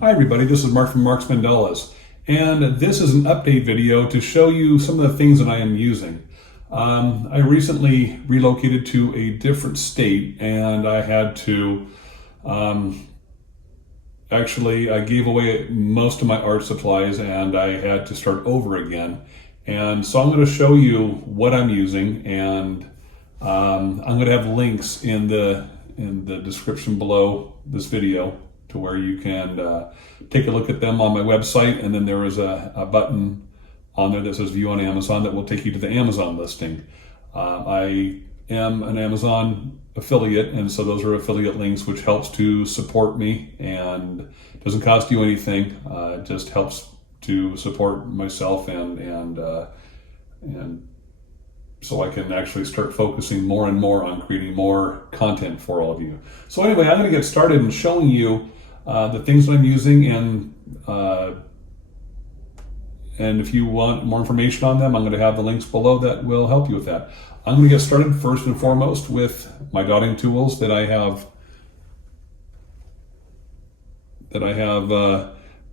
Hi everybody, this is Mark from Mark's Mandalas, and this is an update video to show you some of the things that I am using. I recently relocated to a different state, and I had to, I gave away most of my art supplies and I had to start over again. And so I'm going to show you what I'm using, and I'm going to have links in the description below this video to where you can take a look at them on my website, and then there is a button on there that says view on Amazon that will take you to the Amazon listing. I am an Amazon affiliate, and so those are affiliate links, which helps to support me and doesn't cost you anything. It just helps to support myself and so I can actually start focusing more and more on creating more content for all of you. So anyway, I'm going to get started in showing you the things that I'm using, and if you want more information on them, I'm going to have the links below that will help you with that. I'm going to get started first and foremost with my dotting tools that I have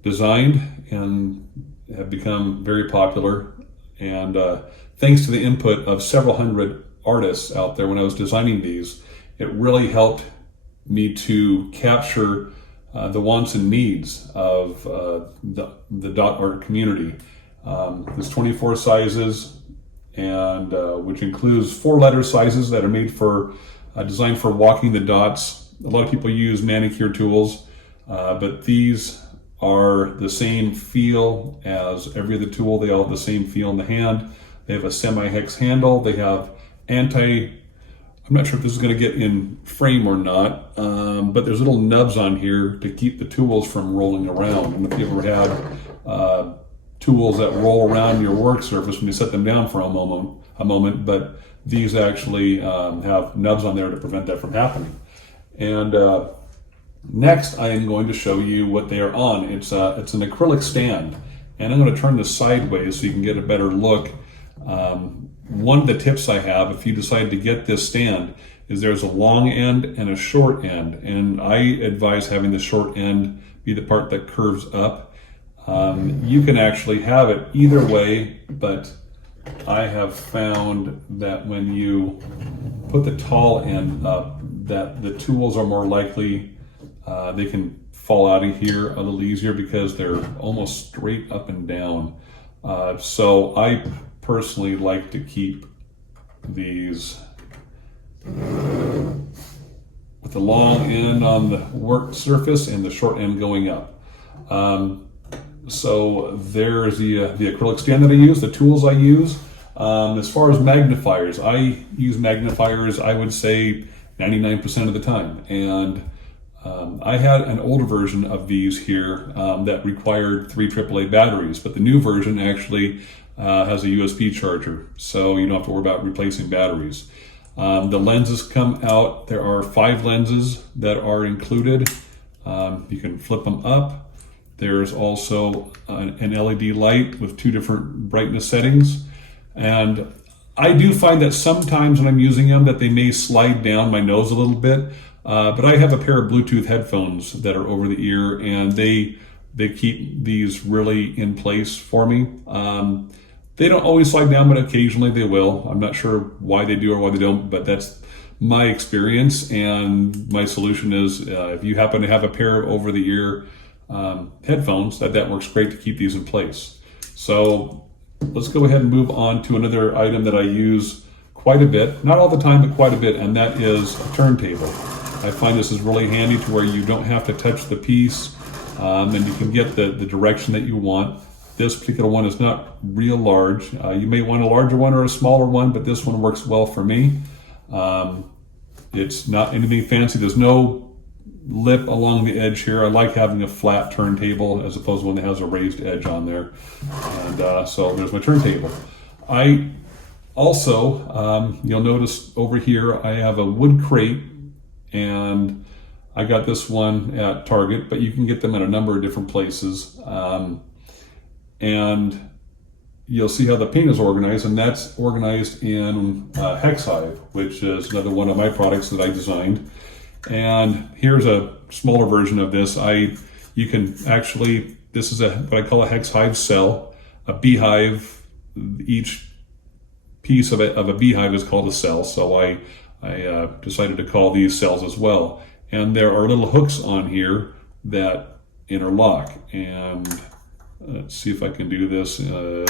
designed and have become very popular, and thanks to the input of several hundred artists out there when I was designing these, it really helped me to capture the wants and needs of the dot art community. There's 24 sizes, and which includes 4-letter sizes that are made for designed for walking the dots. A lot of people use manicure tools, but these are the same feel as every other tool. They all have the same feel in the hand. They have a semi-hex handle. They have I'm not sure if this is going to get in frame or not, but there's little nubs on here to keep the tools from rolling around. And if you ever had tools that roll around your work surface when you set them down for a moment, but these actually have nubs on there to prevent that from happening. And next, I am going to show you what they are on. It's an acrylic stand, and I'm going to turn this sideways so you can get a better look. One of the tips I have, if you decide to get this stand, is there's a long end and a short end, and I advise having the short end be the part that curves up. You can actually have it either way, but I have found that when you put the tall end up, that the tools are more likely, they can fall out of here a little easier because they're almost straight up and down. So I personally like to keep these with the long end on the work surface and the short end going up. So there's the acrylic stand that I use, the tools I use. As far as magnifiers, I use magnifiers, I would say 99% of the time. And I had an older version of these here that required 3 AAA batteries, but the new version actually has a USB charger, so you don't have to worry about replacing batteries. The lenses come out. There are 5 lenses that are included. You can flip them up. There's also an LED light with 2 different brightness settings. And I do find that sometimes when I'm using them that they may slide down my nose a little bit, but I have a pair of Bluetooth headphones that are over the ear, and they keep these really in place for me. They don't always slide down, but occasionally they will. I'm not sure why they do or why they don't, but that's my experience. And my solution is if you happen to have a pair of over-the-ear headphones, that works great to keep these in place. So let's go ahead and move on to another item that I use quite a bit, not all the time, but quite a bit, and that is a turntable. I find this is really handy to where you don't have to touch the piece, and you can get the direction that you want. This particular one is not real large. You may want a larger one or a smaller one, but this one works well for me. It's not anything fancy. There's no lip along the edge here. I like having a flat turntable as opposed to one that has a raised edge on there. And so there's my turntable. I also, you'll notice over here, I have a wood crate, and I got this one at Target, but you can get them at a number of different places. And you'll see how the paint is organized, and that's organized in Hex Hive, which is another one of my products that I designed. And here's a smaller version of this. I You can actually, this is what I call a Hex Hive Cell, a beehive. Each piece of a beehive is called a cell, so I decided to call these cells as well. And there are little hooks on here that interlock. And let's see if I can do this. Kind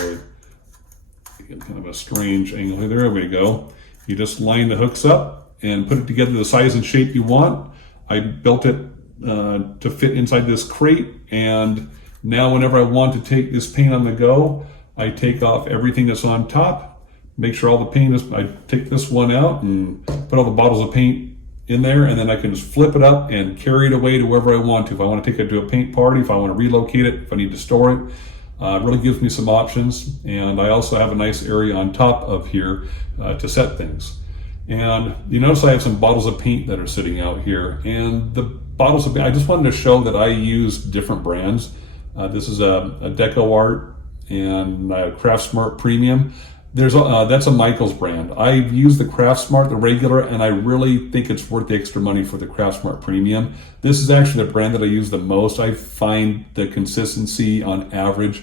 of a strange angle here. There we go. You just line the hooks up and put it together the size and shape you want. I built it to fit inside this crate, and now whenever I want to take this paint on the go, I take off everything that's on top, make sure all the paint is, I take this one out and put all the bottles of paint in there, and then I can just flip it up and carry it away to wherever I want to. If I want to take it to a paint party, if I want to relocate it, if I need to store it, it really gives me some options. And I also have a nice area on top of here to set things. And you notice I have some bottles of paint that are sitting out here, and the bottles of paint, I just wanted to show that I use different brands. This is a Deco Art and Craft Smart Premium. That's a Michaels brand. I've used the Craft Smart, the regular, and I really think it's worth the extra money for the Craft Smart Premium. This is actually the brand that I use the most. I find the consistency on average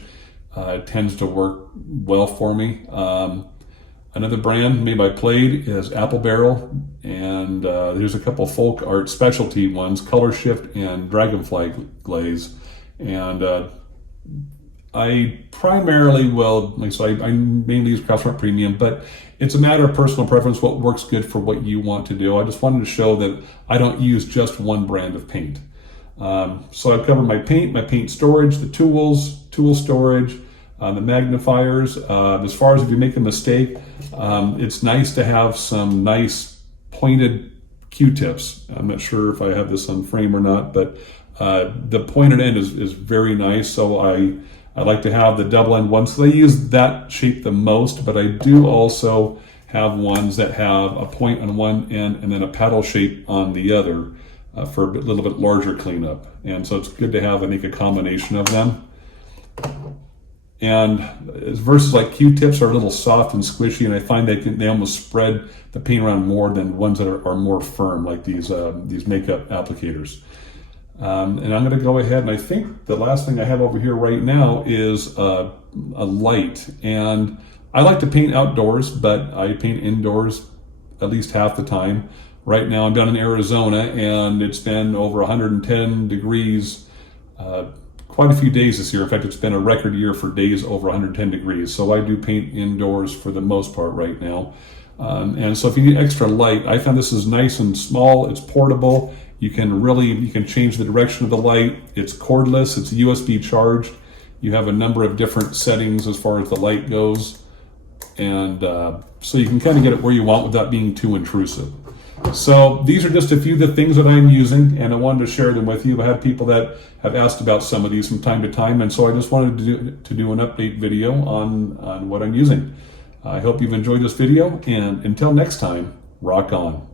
tends to work well for me. Another brand made by Plaid is Apple Barrel, and there's a couple folk art specialty ones, Color Shift and Dragonfly Glaze. And I primarily will, like so I mainly use Craft Smart Premium, but it's a matter of personal preference, what works good for what you want to do. I just wanted to show that I don't use just one brand of paint. So I've covered my paint storage, the tools, tool storage, the magnifiers. As far as if you make a mistake, it's nice to have some nice pointed Q-tips. I'm not sure if I have this on frame or not, but the pointed end is very nice. So I like to have the double end ones. So I use that shape the most, but I do also have ones that have a point on one end and then a paddle shape on the other for a little bit larger cleanup. And so it's good to have, I think, a combination of them. And versus like Q-tips are a little soft and squishy, and I find they almost spread the paint around more than ones that are more firm, like these makeup applicators. And I'm going to go ahead, and I think the last thing I have over here right now is a light. And I like to paint outdoors, but I paint indoors at least half the time. Right now I'm down in Arizona, and it's been over 110 degrees quite a few days this year. In fact, it's been a record year for days over 110 degrees. So I do paint indoors for the most part right now. And so if you need extra light, I found this is nice and small. It's portable. You can change the direction of the light. It's cordless. It's USB charged. You have a number of different settings as far as the light goes. And so you can kind of get it where you want without being too intrusive. So these are just a few of the things that I'm using, and I wanted to share them with you. I had people that have asked about some of these from time to time, and so I just wanted to do an update video on what I'm using. I hope you've enjoyed this video, and until next time, rock on.